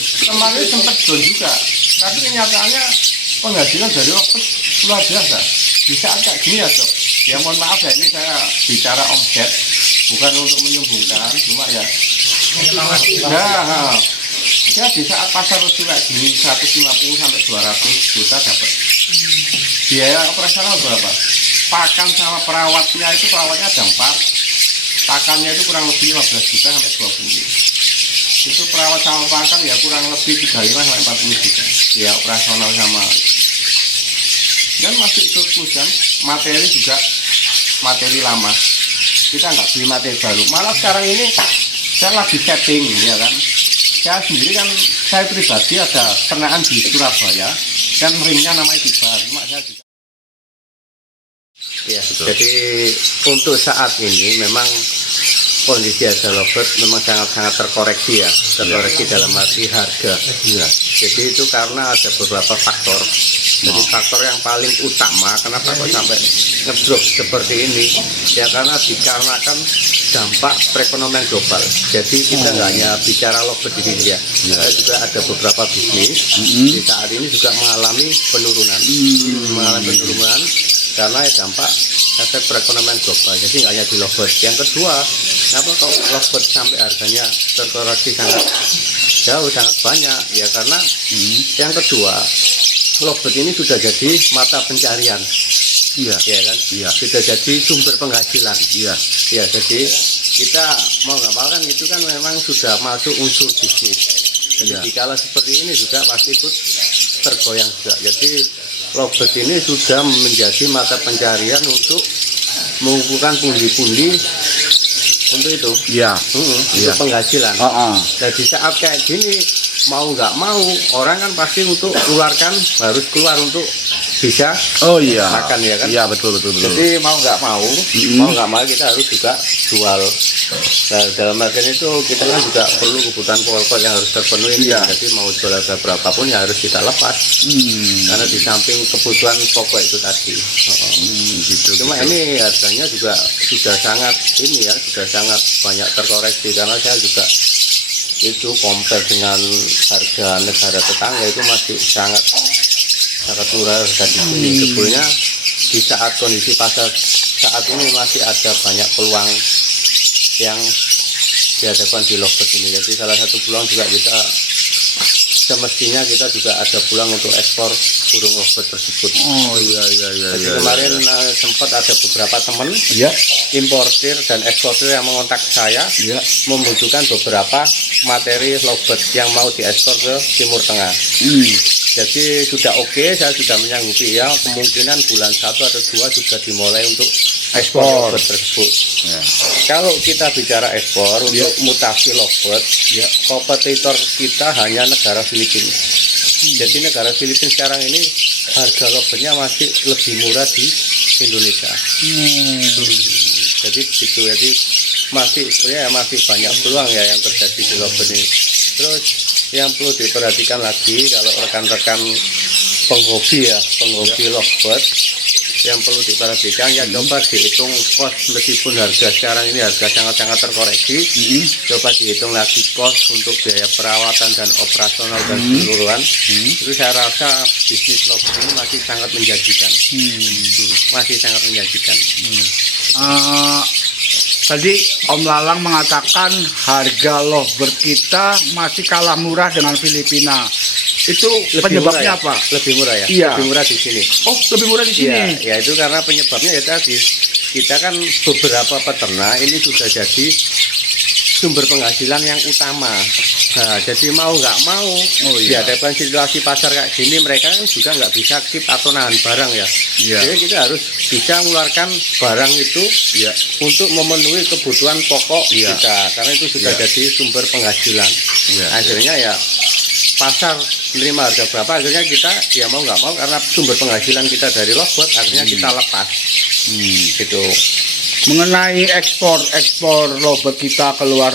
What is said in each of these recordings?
Kemarin sempat down juga, tapi kenyataannya penghasilan dari Lokbet luar biasa. Bisa agak gini ya dok, ya mohon maaf ya ini saya bicara omset, bukan untuk menyombongkan, cuma ya ya di saat pasar rusuh kayak gini 150 sampai 200 juta dapat. Biaya operasional berapa? Pakan sama perawatnya itu, perawatnya ada 4, pakannya itu kurang lebih 15 juta sampai 20. Itu perawat sama pakan ya kurang lebih 35 sampai 40 juta ya operasional sama, dan masih surplus kan. Materi juga materi lama, kita nggak beli materi baru, malah sekarang ini saya lagi setting ya kan. Saya sendiri kan, saya pribadi ada ternakan di Surabaya dan ringnya namanya Tibar, cuma saya juga ya. Jadi untuk saat ini memang kondisi harga Lokbet memang sangat-sangat terkoreksi ya, terkoreksi dalam arti harga. Jadi itu karena ada beberapa faktor. Jadi faktor yang paling utama kenapa kok sampai ngedrop seperti ini ya, karena dikarenakan dampak perekonomian global. Jadi kita nggak hanya bicara Lokbet di sini ya, kita juga ada beberapa bisnis di saat ini juga mengalami penurunan, karena dampak efek perekonomian global. Jadi nggak hanya di Lokbet. Yang kedua, kenapa kok Lokbet sampai harganya terkoreksi sangat jauh, sangat banyak ya, karena yang kedua Lokbet ini sudah jadi mata pencarian, ya kan, sudah jadi sumber penghasilan, ya. Jadi kita mau nggak mau kan itu kan memang sudah masuk unsur bisnis. Jadi dikala seperti ini juga pasti ikut tergoyang juga. Jadi Lokbet ini sudah menjadi mata pencarian untuk mengumpulkan pundi-pundi untuk itu, untuk penghasilan. Dan di saat kayak gini mau nggak mau orang kan pasti untuk keluarkan, harus keluar untuk bisa makan ya kan. Iya betul. Jadi mau nggak mau kita harus juga jual. Nah, dalam artian itu kita kan juga perlu kebutuhan pokok yang harus terpenuhi. Jadi mau jual harga berapapun ya harus kita lepas. Karena di samping kebutuhan pokok itu tadi. Cuma ini harganya juga sudah sangat sudah sangat banyak terkoreksi, karena saya juga itu compare dengan harga negara tetangga itu masih sangat murah harga di sini. Sebetulnya di saat kondisi pasar saat ini masih ada banyak peluang yang dihadapkan di Lokbet ini. Jadi salah satu peluang juga kita semestinya kita juga ada peluang untuk ekspor burung Lokbet tersebut. Jadi kemarin sempat ada beberapa teman importir dan eksportir yang mengontak saya membutuhkan beberapa materi Lokbet yang mau diekspor ke Timur Tengah. Jadi sudah saya sudah menyanggupi ya, kemungkinan bulan 1 atau 2 sudah dimulai untuk ekspor Lokbet tersebut. Kalau kita bicara ekspor untuk mutasi Lokbet, kompetitor kita hanya negara Filipina. Jadi negara Filipina sekarang ini harga Lokbetnya masih lebih murah di Indonesia. Jadi gitu, jadi masih banyak peluang ya yang terjadi di Lokbet ini. Terus yang perlu diperhatikan lagi, kalau rekan-rekan penghobi Lokbet, yang perlu diperhatikan ya, coba dihitung kos. Meskipun harga sekarang ini harga sangat-sangat terkoreksi, coba dihitung lagi kos untuk biaya perawatan dan operasional dan keseluruhan. Itu saya rasa bisnis Lokbet ini masih sangat menjanjikan. Tadi Om Lalang mengatakan harga Lovebird kita masih kalah murah dengan Filipina. Itu lebih penyebabnya apa? Lebih murah ya? Iya. Lebih murah di sini. Oh, lebih murah di sini? Ya itu karena penyebabnya ya tadi. Kita kan beberapa peternak ini sudah jadi sumber penghasilan yang utama. Nah, jadi mau nggak mau dihadapkan situasi pasar kayak gini, mereka kan juga nggak bisa keep atau nahan barang ya. Jadi kita harus bisa mengeluarkan barang itu untuk memenuhi kebutuhan pokok kita, karena itu sudah jadi sumber penghasilan. Akhirnya ya pasar menerima harga berapa, akhirnya kita ya mau nggak mau karena sumber penghasilan kita dari lovebird, akhirnya kita lepas. Gitu. Mengenai ekspor lovebird kita keluar,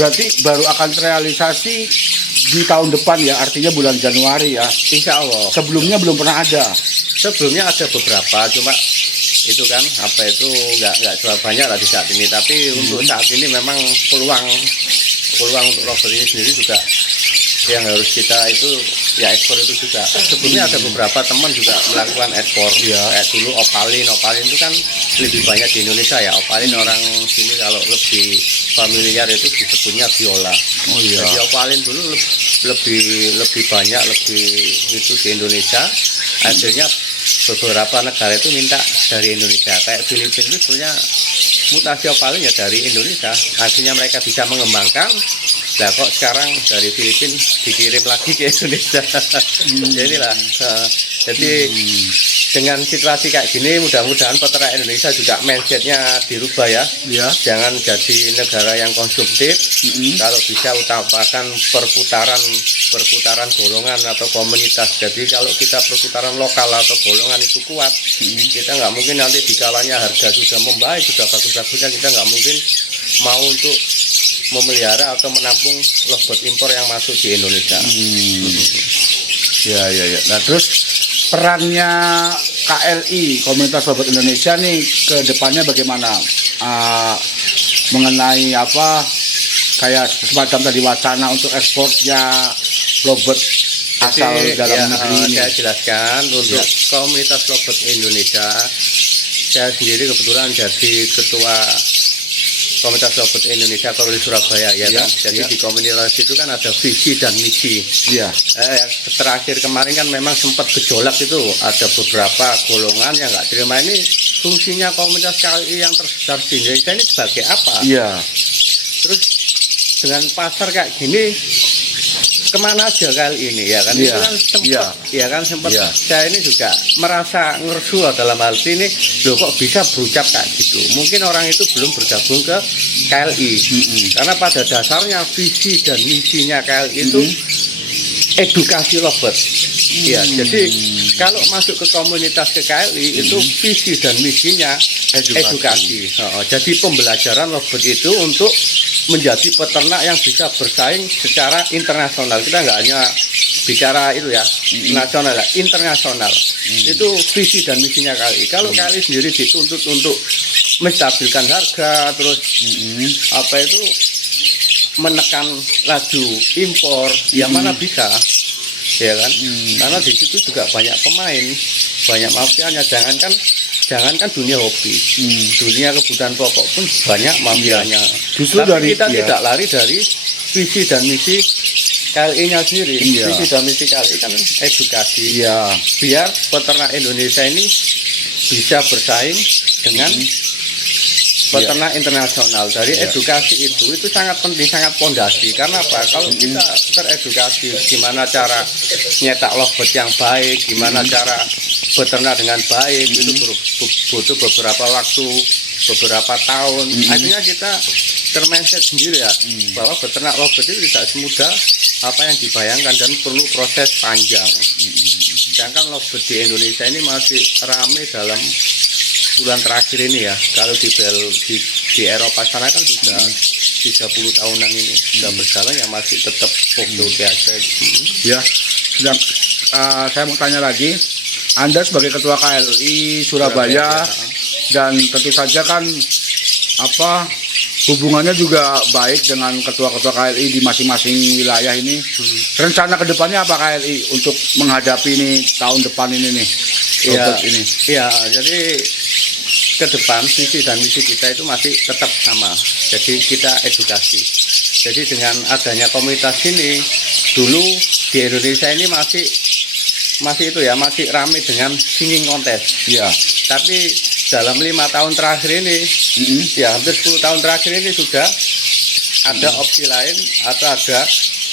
berarti baru akan terrealisasi di tahun depan ya, artinya bulan Januari ya. Insya Allah. Sebelumnya belum pernah ada. Sebelumnya ada beberapa, cuma itu kan apa itu nggak jual banyak lah di saat ini. Tapi untuk saat ini memang peluang untuk lovebird ini sendiri juga yang harus kita itu ya ekspor itu juga. Sebelumnya ada beberapa teman juga melakukan ekspor. Kayak dulu opalin itu kan lebih banyak di Indonesia ya. Opalin orang sini kalau lebih familiar itu disebutnya viola. Jadi opalin dulu lebih banyak itu di Indonesia. Akhirnya beberapa negara itu minta dari Indonesia. Kayak Filipina itu sebenarnya mutasi opalin ya dari Indonesia. Akhirnya mereka bisa mengembangkan. Nah kok sekarang dari Filipina dikirim lagi ke Indonesia. Jadi dengan situasi kayak gini, mudah-mudahan peternak Indonesia juga mindsetnya dirubah ya. Jangan jadi negara yang konsumtif. Kalau bisa utamakan perputaran golongan atau komunitas. Jadi kalau kita perputaran lokal atau golongan itu kuat, kita nggak mungkin nanti dikalanya harga sudah membaik, sudah bagus-bagusnya, kita nggak mungkin mau untuk memelihara atau menampung lovebird impor yang masuk di Indonesia. Nah terus perannya KLI, Komunitas Lovebird Indonesia nih ke depannya bagaimana? Mengenai apa kayak semacam tadi wacana untuk ekspornya lovebird asal dalam negeri ini. Saya jelaskan untuk Komunitas Lovebird Indonesia. Saya sendiri kebetulan jadi ketua Komunitas Lovebird Indonesia Korwil Surabaya kan. Jadi di komunitas itu kan ada visi dan misi. Terakhir kemarin kan memang sempat gejolak itu, ada beberapa golongan yang nggak terima ini fungsinya komunitas KLI yang terbesar di Indonesia ini sebagai apa? Terus dengan pasar kayak gini kemana aja kali ini ya kan? Itu kan sempat saya ini juga merasa ngersu dalam hal ini, loh kok bisa berucap kayak gitu. Mungkin orang itu belum bergabung ke KLI, karena pada dasarnya visi dan misinya KLI itu edukasi lovebird. Jadi kalau masuk ke komunitas ke KLI itu visi dan misinya edukasi. Jadi pembelajaran lovebird itu untuk menjadi peternak yang bisa bersaing secara internasional. Kita nggak hanya bicara itu ya nasional, internasional. Itu visi dan misinya KLI. Kalau KLI sendiri dituntut untuk menstabilkan harga, terus menekan laju impor, yang mana bisa, ya kan? Karena di situ juga banyak pemain, banyak mafianya. Jangankan dunia hobi, dunia kebutuhan pokok pun banyak mafianya. Justru tapi kita tidak lari dari visi dan misi KLI-nya sendiri. Visi dan misi KLI kan edukasi, biar peternak Indonesia ini bisa bersaing dengan peternak internasional. Dari edukasi itu sangat penting, sangat pondasi. Karena apa? Kalau kita teredukasi gimana cara nyetak lovebird yang baik, gimana cara beternak dengan baik, itu butuh beberapa waktu, beberapa tahun. Akhirnya kita termindset sendiri ya, bahwa beternak lovebird itu tidak semudah apa yang dibayangkan dan perlu proses panjang. Sedangkan lovebird di Indonesia ini masih ramai dalam bulan terakhir ini ya. Kalau di Eropa sana kan sudah 30 tahunan ini sudah berjalan, ya masih tetap oke aja. Saya mau tanya lagi, Anda sebagai ketua KLI Surabaya, dan tentu saja kan hubungannya juga baik dengan ketua-ketua KLI di masing-masing wilayah ini. Rencana kedepannya apa KLI untuk menghadapi ini tahun depan ini nih? Jadi ke depan visi dan misi kita itu masih tetap sama. Jadi kita edukasi. Jadi dengan adanya komunitas ini, dulu di Indonesia ini masih ramai dengan singing contest. Tapi dalam 5 tahun terakhir ini, hampir 10 tahun terakhir ini sudah ada opsi lain atau ada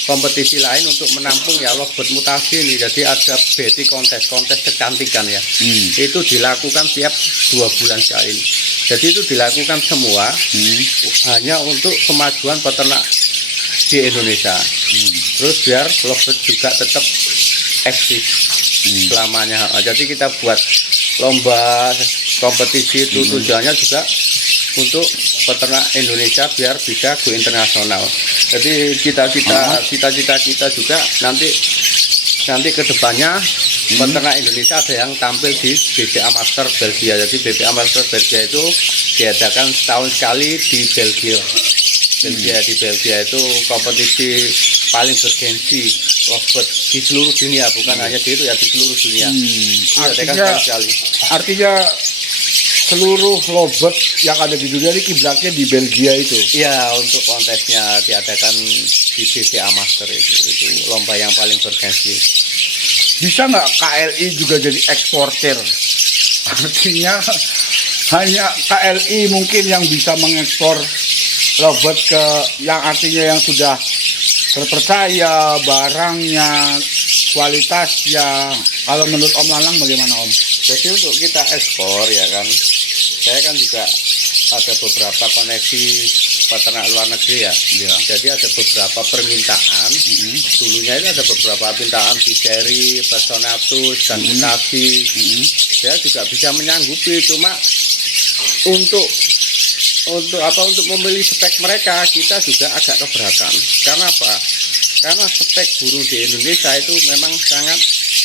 kompetisi lain untuk menampung ya lovebird mutasi ini. Jadi ada beauty kontes kecantikan ya. Itu dilakukan tiap 2 bulan sekali. Jadi itu dilakukan semua hanya untuk kemajuan peternak di Indonesia. Terus biar lovebird juga tetap eksis selamanya. Jadi kita buat lomba kompetisi itu tujuannya juga untuk peternak Indonesia biar bisa go internasional. Jadi cita-cita kita juga nanti kedepannya peternak Indonesia ada yang tampil di BCA Master Belgia. Jadi BCA Master Belgia itu diadakan setahun sekali di Belgia. Di Belgia itu kompetisi paling bergensi lovebird di seluruh dunia, bukan hanya di itu ya, di seluruh dunia. Artinya seluruh lovebird yang ada di dunia ini kiblatnya di Belgia itu. Iya, untuk kontesnya diadakan di BCA Master itu lomba yang paling bergensi. Bisa nggak KLI juga jadi eksportir? Artinya hanya KLI mungkin yang bisa mengekspor lovebird ke yang artinya yang sudah terpercaya, barangnya, kualitasnya. Kalau menurut Om Lalang bagaimana Om? Jadi untuk kita ekspor ya kan, saya kan juga ada beberapa koneksi peternak luar negeri ya. Jadi ada beberapa permintaan. Dulunya itu ada beberapa permintaan Biseri, Personatus, dan mutasi. Saya juga bisa menyanggupi, cuma untuk membeli spek mereka kita juga agak keberatan. Karena apa? Karena spek burung di Indonesia itu memang sangat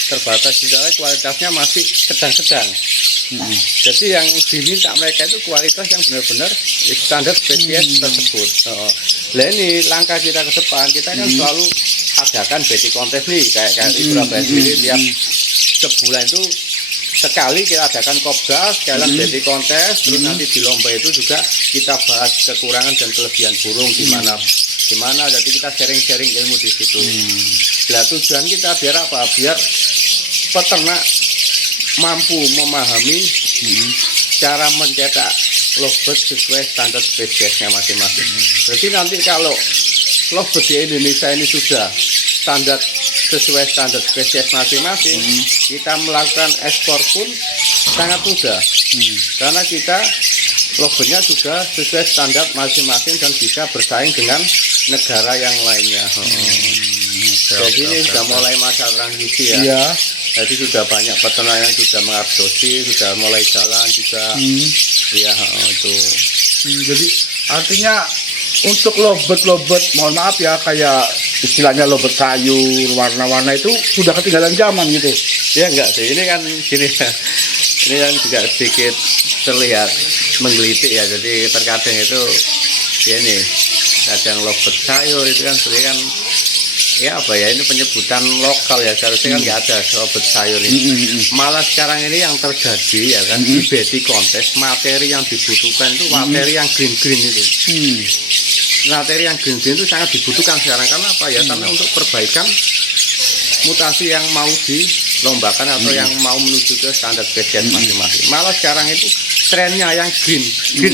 terbatas, juga kualitasnya masih sedang-sedang. Jadi yang diminta mereka itu kualitas yang benar-benar standar spesies tersebut. Nah ini langkah kita ke depan, kita kan selalu adakan beauty contest nih kayak di Surabaya sendiri tiap sebulan itu sekali kita adakan kopdar, sekalian beauty contest, terus nanti di lomba itu juga kita bahas kekurangan dan kelebihan burung di mana, jadi kita sharing ilmu di situ. Nah tujuan kita biar apa? Biar peternak mampu memahami cara mencetak lovebird sesuai standar spesiesnya masing-masing. Jadi nanti kalau lovebird di Indonesia ini sudah sesuai standar spesies masing-masing, kita melakukan ekspor pun sangat mudah. Karena kita logonya juga sesuai standar masing-masing dan bisa bersaing dengan negara yang lainnya. Jadi ini sudah mulai masa transisi ya. Iya. Jadi sudah banyak peternak yang sudah mengadopsi, sudah mulai jalan juga. Iya, itu. Jadi artinya untuk lovebird, mohon maaf ya, kayak istilahnya lovebird sayur, warna-warna itu sudah ketinggalan zaman gitu. Ya enggak sih, ini kan gini ya. Ini kan juga sedikit terlihat menggelitik ya. Jadi terkadang itu ya ini kadang lovebird sayur itu kan sebenarnya kan ya apa ya, ini penyebutan lokal ya, seharusnya kan nggak ada lovebird sayur ini. Malah sekarang ini yang terjadi ya kan di beauty contest, materi yang dibutuhkan itu materi yang green itu. Materi yang green itu sangat dibutuhkan sekarang. Karena apa ya? Karena untuk perbaikan mutasi yang mau dilombakan atau yang mau menuju ke standar spesies masing-masing. Malah sekarang itu trennya yang green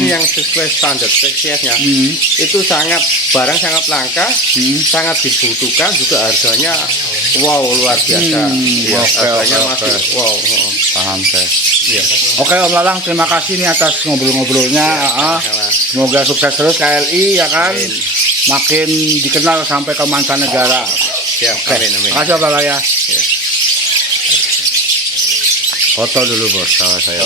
yang sesuai standar spesiesnya itu barang sangat langka, sangat dibutuhkan, juga harganya wow luar biasa. Harganya masih wow. Paham saya. Ya. Oke Om Lalang, terima kasih nih atas ngobrol-ngobrolnya. Semoga sukses terus KLI ya kan. Makin dikenal sampai ke mancanegara. Ya, amin. Terima kasih Om Lalang ya. Foto dulu bos, sama saya.